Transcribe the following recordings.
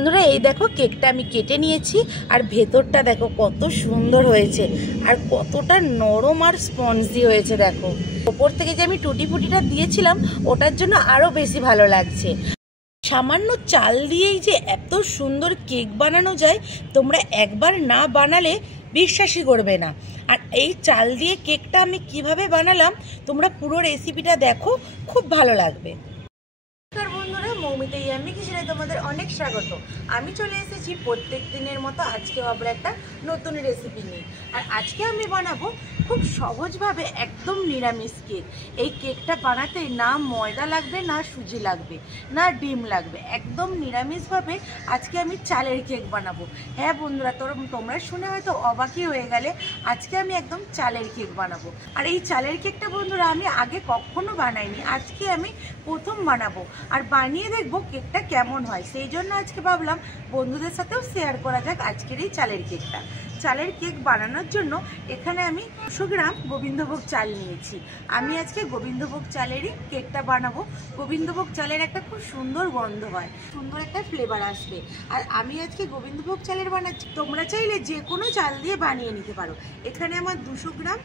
বন্ধুরা এই দেখো কেকটা আমি কেটে নিয়েছি আর ভেতরটা দেখো কত সুন্দর হয়েছে আর কতটা নরম আর স্পঞ্জি হয়েছে। দেখো ওপর থেকে যে আমি টুটি ফুটিটা দিয়েছিলাম ওটার জন্য আরো বেশি ভালো লাগছে। সামান্য চাল দিয়েই যে এত সুন্দর কেক বানানো যায় তোমরা একবার না বানালে বিশ্বাসই করবে না। আর এই চাল দিয়ে কেকটা আমি কিভাবে বানালাম তোমরা পুরো রেসিপিটা দেখো, খুব ভালো লাগবে। বন্ধুরা মৌমিতা ইয়াম্মি কিচেনে তোমাদের অনেক স্বাগত। আমি চলে এসেছি প্রত্যেক দিনের মতো আজকেও আবার একটা নতুন রেসিপি নিয়ে। আর আজকে আমি বানাবো খুব সহজভাবে একদম নিরামিষ কেক। এই কেকটা বানাতে না ময়দা লাগবে, না সুজি লাগবে, না ডিম লাগবে, একদম নিরামিষভাবে আজকে আমি চালের কেক বানাবো। হ্যাঁ বন্ধুরা, তোমরা শুনে হয়তো অবাকই হয়ে গেলে, আজকে আমি একদম চালের কেক বানাবো। আর এই চালের কেকটা বন্ধুরা আমি আগে কখনো বানাইনি, আজকে আমি প্রথম বানাবো আর বানিয়ে দেখবো কেকটা কেমন হয়। সেই জন্য আজকে ভাবলাম বন্ধুদের সাথেও শেয়ার করা যাক আজকের এই চালের কেকটা। চালের কেক বানানোর জন্য এখানে আমি 200 গ্রাম গোবিন্দভোগ চাল নিয়েছি। আমি আজকে গোবিন্দভোগ চালেরই কেকটা বানাবো। গোবিন্দভোগ চালের একটা খুব সুন্দর গন্ধ হয়, সুন্দর একটা ফ্লেভার আসবে। আর আমি আজকে গোবিন্দভোগ চালের বানাচ্ছি, তোমরা চাইলে যে কোনো চাল দিয়ে বানিয়ে নিতে পারো। এখানে আমার 200 গ্রাম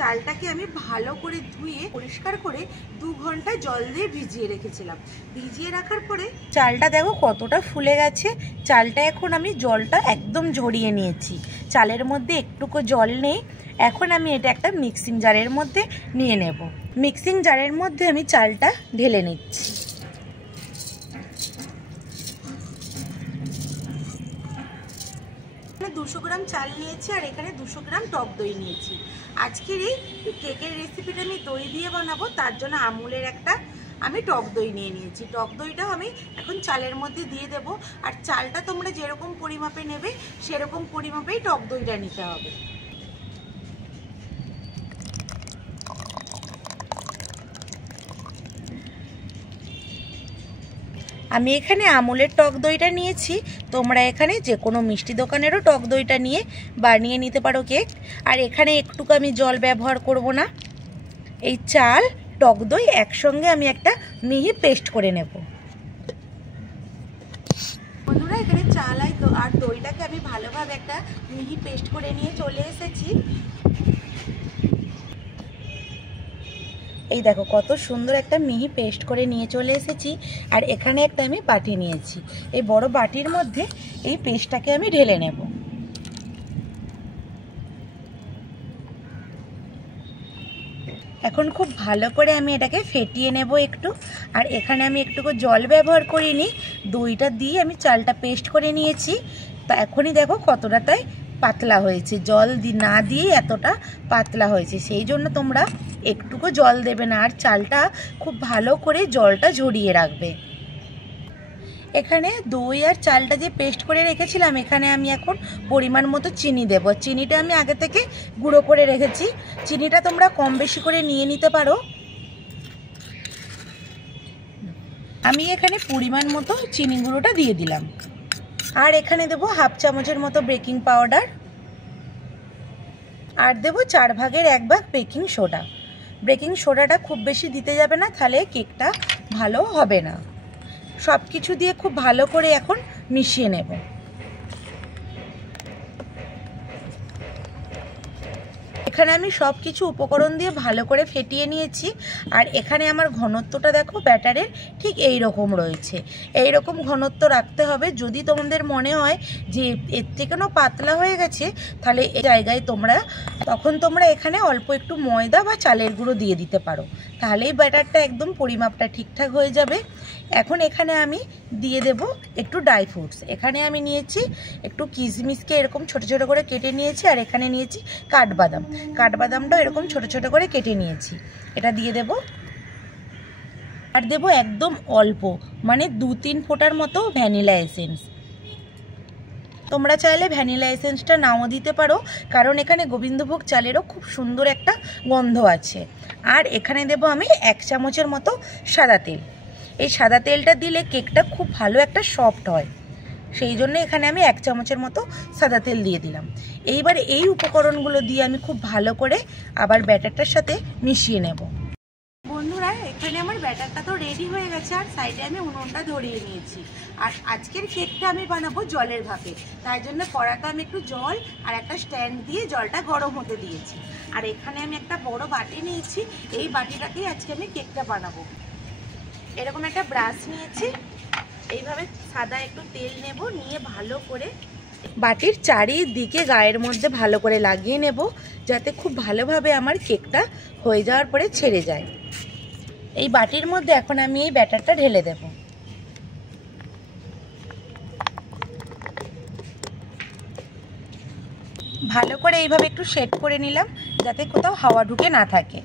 চালটাকে আমি ভালো করে ধুয়ে পরিষ্কার করে 2 ঘন্টা জল দিয়ে ভিজিয়ে রেখেছিলাম। ভিজিয়ে রাখার পরে চালটা দেখো কতটা ফুলে গেছে। চালটা এখন আমি জলটা একদম ঝরিয়ে নিয়েছি, চালের মধ্যে একটুকু জল নেই। এখন আমি এটা একটা মিক্সিং জারের মধ্যে নিয়ে নেব। মিক্সিং জারের মধ্যে আমি চালটা ঢেলে নিচ্ছি। এখানে 200 গ্রাম চাল নিয়েছি আর এখানে 200 গ্রাম টক দই নিয়েছি। আজকের এই কেকের রেসিপিটা আমি দই দিয়ে বানাবো, তার জন্য আমুলের একটা আমি টক দই নিয়ে নিয়েছি। টক দইটাও আমি এখন চালের মধ্যে দিয়ে দেব। আর চালটা তোমরা যেরকম পরিমাপে নেবে সেরকম পরিমাপেই টক দইটা নিতে হবে। আমি এখানে আমুলের টক দইটা নিয়েছি, তোমরা এখানে যে কোনো মিষ্টি দোকানেরও টক দইটা নিয়ে বানিয়ে নিতে পারো কেক। আর এখানে একটুকু আমি জল ব্যবহার করব না। এই চাল টক দই একসঙ্গে আমি একটা মিহি পেস্ট করে নেব। বন্ধুরা এখানে চাল আর দইটাকে আমি ভালোভাবে একটা মিহি পেস্ট করে নিয়ে চলে এসেছি। এই দেখো কত সুন্দর একটা মিহি পেস্ট করে নিয়ে চলে এসেছি। আর এখানে একটা আমি বাটি নিয়েছি, এই বড় বাটির মধ্যে এই পেস্টটাকে আমি ঢেলে নেব। এখন খুব ভালো করে আমি এটাকে ফেটিয়ে নেব একটু। আর এখানে আমি একটুকু জল ব্যবহার করিনি, দইটা দিয়ে আমি চালটা পেস্ট করে নিয়েছি। তা এখনই দেখো কতটা তাই পাতলা হয়েছে, জল না দিয়ে এতটা পাতলা হয়েছে। সেই জন্য তোমরা একটুকু জল দেবে না, আর চালটা খুব ভালো করে জলটা ঝরিয়ে রাখবে। এখানে দই আর চালটা যে পেস্ট করে রেখেছিলাম, এখানে আমি এখন পরিমাণ মতো চিনি দেব। চিনিটা আমি আগে থেকে গুঁড়ো করে রেখেছি, চিনিটা তোমরা কম বেশি করে নিয়ে নিতে পারো। আমি এখানে পরিমাণ মতো চিনি গুঁড়োটা দিয়ে দিলাম। আর এখানে দেবো 1/2 চামচের মতো বেকিং পাউডার, আর দেবো 4 ভাগের 1 ভাগ বেকিং সোডা। বেকিং সোডাটা খুব বেশি দিতে যাবে না, তাহলে কেকটা ভালো হবে না। সব কিছু দিয়ে খুব ভালো করে এখন মিশিয়ে নেব। এখানে আমি সব কিছু উপকরণ দিয়ে ভালো করে ফেটিয়ে নিয়েছি। আর এখানে আমার ঘনত্বটা দেখো ব্যাটারের ঠিক এই রকম রয়েছে। এই রকম ঘনত্ব রাখতে হবে। যদি তোমাদের মনে হয় যে এর থেকেও পাতলা হয়ে গেছে, তাহলে এই জায়গায় তখন তোমরা এখানে অল্প একটু ময়দা বা চালের গুঁড়ো দিয়ে দিতে পারো, তাহলেই ব্যাটারটা একদম পরিমাপটা ঠিকঠাক হয়ে যাবে। এখন এখানে আমি দিয়ে দেব একটু ড্রাই ফ্রুটস। এখানে আমি নিয়েছি একটু কিশমিশকে এরকম ছোট ছোট করে কেটে নিয়েছি, আর এখানে নিয়েছি কাঠবাদাম। কাঠবাদামটাও এরকম ছোট ছোট করে কেটে নিয়েছি, এটা দিয়ে দেব। আর দেব একদম অল্প, মানে 2-3 ফোঁটার মতো ভ্যানিলা এসেন্স। তোমরা চাইলে ভ্যানিলা এসেন্সটা নাও দিতে পারো, কারণ এখানে গোবিন্দভোগ চালেরও খুব সুন্দর একটা গন্ধ আছে। আর এখানে দেব আমি 1 চামচের মতো সাদা তেল। এই সাদা তেলটা দিলে কেকটা খুব ভালো একটা সফট হয়, সেই জন্য এখানে আমি 1 চামচের মতো সাদা তেল দিয়ে দিলাম। এইবার এই উপকরণগুলো দিয়ে আমি খুব ভালো করে আবার ব্যাটারটার সাথে মিশিয়ে নেব। বন্ধুরা এখানে আমার ব্যাটারটা তো রেডি হয়ে গেছে, আর সাইডে আমি উনুনটা ধরিয়ে নিয়েছি। আর আজকের কেকটা আমি বানাবো জলের ভাপে, তাই জন্য কড়াতে আমি একটু জল আর একটা স্ট্যান্ড দিয়ে জলটা গরম হতে দিয়েছি। আর এখানে আমি একটা বড় বাটি নিয়েছি, এই বাটিটাকেই আজকে আমি কেকটা বানাবো। এরকম একটা ব্রাশ নিয়েছি, এইভাবে সাদা একটু তেল নেব, নিয়ে ভালো করে বাটির চারিদিকে গায়ের মধ্যে ভালো করে লাগিয়ে নেব, যাতে খুব ভালোভাবে আমার কেকটা হয়ে যাওয়ার পরে ছেড়ে যায়। এই বাটির মধ্যে এখন আমি এই ব্যাটারটা ঢেলে দেব। ভালো করে এইভাবে একটু সেট করে নিলাম, যাতে কোথাও হাওয়া ঢুকে না থাকে।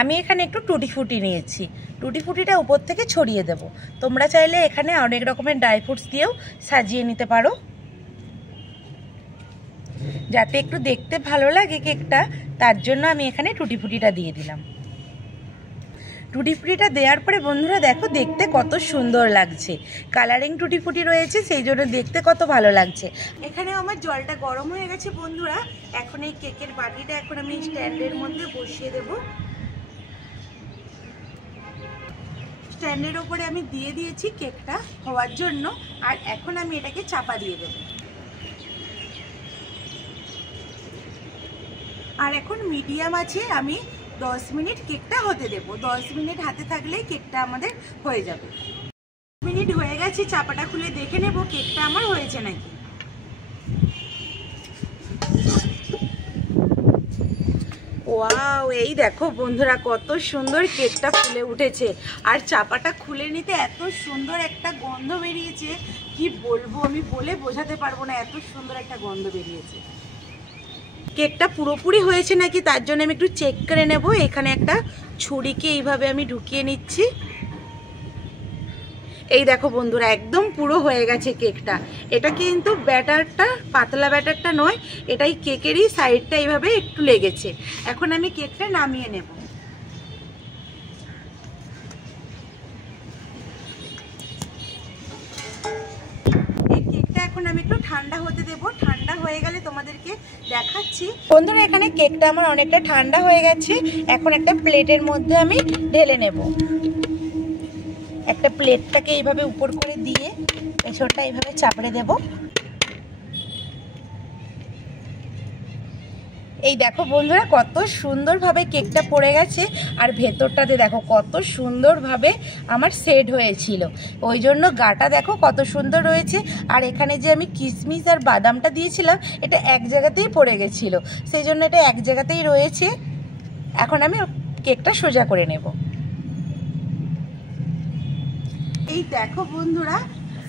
আমি এখানে একটু টুটি ফুটি নিয়েছি, টুটি ফুটিটা উপর থেকে ছড়িয়ে দেব। তোমরা চাইলে এখানে অনেক রকমের ড্রাই ফ্রুটস দিয়েও সাজিয়ে নিতে পারো, যাতে একটু দেখতে ভালো লাগে কেকটা, তার জন্য আমি এখানে টুটি ফুটিটা দিয়ে দিলাম। টুটি ফুটিটা দেওয়ার পরে বন্ধুরা দেখো দেখতে কত সুন্দর লাগছে, কালারিং টুটি ফুটি রয়েছে, সেই জন্য দেখতে কত ভালো লাগছে। এখানে আমার জলটা গরম হয়ে গেছে বন্ধুরা, এখন এই কেকের বাটিটা এখন আমি স্ট্যান্ডের মধ্যে বসিয়ে দেব। স্ট্যান্ডের ওপরে আমি দিয়ে দিয়েছি কেকটা হওয়ার জন্য, আর এখন আমি এটাকে চাপা দিয়ে দেব। আর এখন মিডিয়াম আছে আমি 10 মিনিট কেকটা হতে দেব। 10 মিনিট হাতে থাকলেই কেকটা আমাদের হয়ে যাবে। 10 মিনিট হয়ে গেছে, চাপাটা খুলে দেখে নেব কেকটা আমার হয়েছে নাকি। ওয়াও, এই দেখো বন্ধুরা কত সুন্দর কেকটা ফুলে উঠেছে, আর চাপাটা খুলে নিতে এত সুন্দর একটা গন্ধ বেরিয়েছে, কি বলবো, আমি বলে বোঝাতে পারবো না, এত সুন্দর একটা গন্ধ বেরিয়েছে। কেকটা পুরোপুরি হয়েছে নাকি তার জন্য আমি একটু চেক করে নেব। এখানে একটা ছুরিকে এইভাবে আমি ঢুকিয়ে নিচ্ছি। এই দেখো বন্ধুরা একদম পুরো হয়ে গেছে কেকটা। এটা কিন্তু ব্যাটারটা পাতলা ব্যাটারটা নয়, এটাই কেকেরই সাইডটা এইভাবে একটু লেগেছে। এখন আমি কেকটা নামিয়ে নেব। এই কেকটা এখন আমি একটু ঠান্ডা হতে দেব, ঠান্ডা হয়ে গেলে তোমাদেরকে দেখাচ্ছি। বন্ধুরা এখানে কেকটা আমার অনেকটা ঠান্ডা হয়ে গেছে, এখন একটা প্লেটের মধ্যে আমি ঢেলে নেব। একটা প্লেটটাকে এইভাবে উপর করে দিয়ে পেছনটা এইভাবে চাপড়ে দেব। এই দেখো বন্ধুরা কত সুন্দরভাবে কেকটা পড়ে গেছে, আর ভেতরটাতে দেখো কত সুন্দরভাবে আমার সেট হয়েছিল, ওই জন্য গাটা দেখো কত সুন্দর রয়েছে। আর এখানে যে আমি কিশমিশ আর বাদামটা দিয়েছিলাম এটা এক জায়গাতেই পড়ে গেছিলো, সেই জন্য এটা এক জায়গাতেই রয়েছে। এখন আমি কেকটা সোজা করে নেব। এই দেখো বন্ধুরা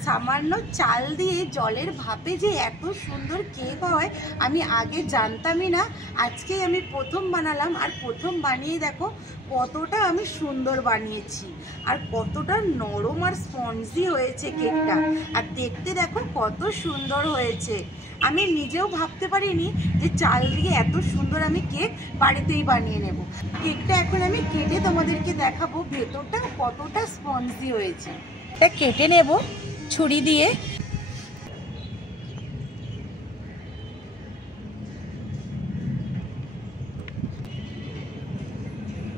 সামান্য চাল দিয়ে জলের ভাপে যে এত সুন্দর কেক হয় আমি আগে জানতামই না, আজকেই আমি প্রথম বানালাম। আর প্রথম বানিয়ে দেখো কতটা আমি সুন্দর বানিয়েছি, আর কতটা নরম আর স্পঞ্জি হয়েছে কেকটা, আর দেখতে দেখো কত সুন্দর হয়েছে। আমি নিজেও ভাবতে পারিনি যে চাল দিয়ে এত সুন্দর আমি কেক বাড়িতেই বানিয়ে নেব। কেকটা এখন আমি কেটে তোমাদেরকে দেখাবো ভেতরটা কতটা স্পঞ্জি হয়েছে। এটা কেটে নেব ছুরি দিয়ে।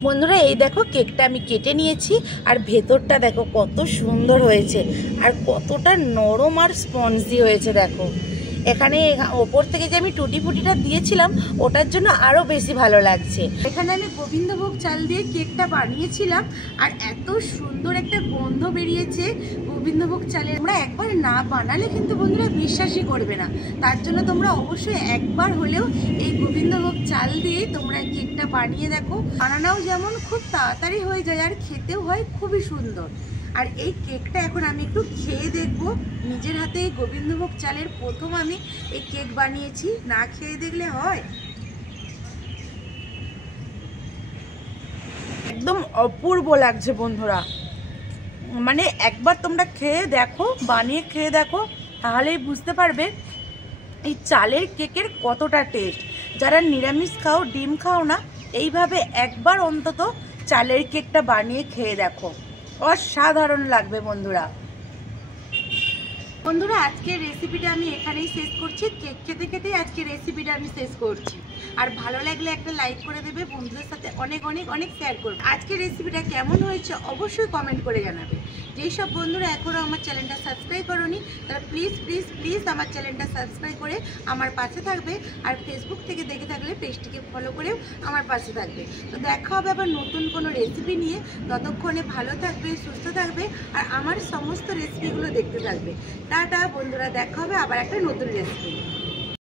বন্ধুরা এই দেখো কেকটা আমি কেটে নিয়েছি, আর ভেতরটা দেখো কত সুন্দর হয়েছে, আর কতটা নরম আর স্পঞ্জি হয়েছে দেখো। এখানে ওপর থেকে যে আমি টুটি ফুটিটা দিয়েছিলাম ওটার জন্য আরও বেশি ভালো লাগছে। এখানে আমি গোবিন্দভোগ চাল দিয়ে কেকটা বানিয়েছিলাম, আর এত সুন্দর একটা গন্ধ বেরিয়েছে গোবিন্দভোগ চালের। তোমরা একবার না বানালে কিন্তু বন্ধুরা বিশ্বাসই করবে না, তার জন্য তোমরা অবশ্যই একবার হলেও এই গোবিন্দভোগ চাল দিয়ে তোমরা কেকটা বানিয়ে দেখো। বানানোও যেমন খুব তাড়াতাড়ি হয়ে যায়, আর খেতেও হয় খুবই সুন্দর। আর এই কেকটা এখন আমি একটু খেয়ে দেখবো নিজের হাতে। এই গোবিন্দভোগ চালের প্রথম আমি এই কেক বানিয়েছি, না খেয়ে দেখলে হয়। একদম অপূর্ব লাগছে বন্ধুরা, মানে একবার তোমরা খেয়ে দেখো, বানিয়ে খেয়ে দেখো, তাহলেই বুঝতে পারবে এই চালের কেকের কতটা টেস্ট। যারা নিরামিষ খাও, ডিম খাও না, এইভাবে একবার অন্তত চালের কেকটা বানিয়ে খেয়ে দেখো, অসাধারণ লাগবে বন্ধুরা। বন্ধুরা আজকের রেসিপিটা আমি এখানেই শেষ করছি। কেক খেতে খেতেই আজকের রেসিপিটা আমি শেষ করছি। আর ভালো লাগলে একটা লাইক করে দেবে, বন্ধুদের সাথে অনেক অনেক অনেক শেয়ার করবে। আজকের রেসিপিটা কেমন হয়েছে অবশ্যই কমেন্ট করে জানাবে। যেই সব বন্ধুরা এখনও আমার চ্যানেলটা সাবস্ক্রাইব করোনি তারা প্লিজ প্লিজ প্লিজ আমার চ্যানেলটা সাবস্ক্রাইব করে আমার পাশে থাকবে। আর ফেসবুক থেকে দেখে থাকলে পেজটিকে ফলো করেও আমার পাশে থাকবে। তো দেখা হবে আবার নতুন কোনো রেসিপি নিয়ে। ততক্ষণে ভালো থাকবে, সুস্থ থাকবে আর আমার সমস্ত রেসিপিগুলো দেখতে থাকবে। টাটা বন্ধুরা, দেখা হবে আবার একটা নতুন রেসিপি।